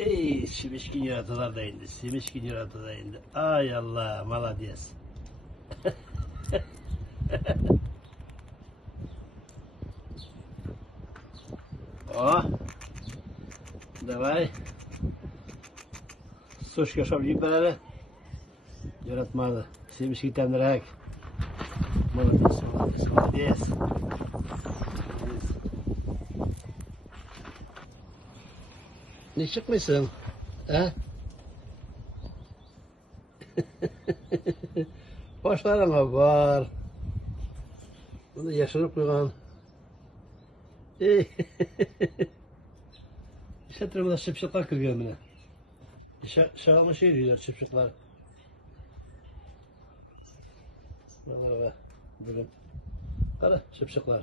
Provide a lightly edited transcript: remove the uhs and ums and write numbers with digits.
Ey, simişkin yaratılar da indi. Simişkin yaratılar da indi. Ay Allah, maladiyes. О, давай. Сушка, щоб їх бере. Ярат мало. Сімішки там драк. Молодець, молодець, молодець. Ne çıkmışsın? He? Başlarına var. Bunu yaşanıp koygan. İşte tırmada çıpçıklar kırıyor bana. Şarama şey diyorlar çıpçıklar. Vallahi be. Bugün. Hadi çıpçıklar.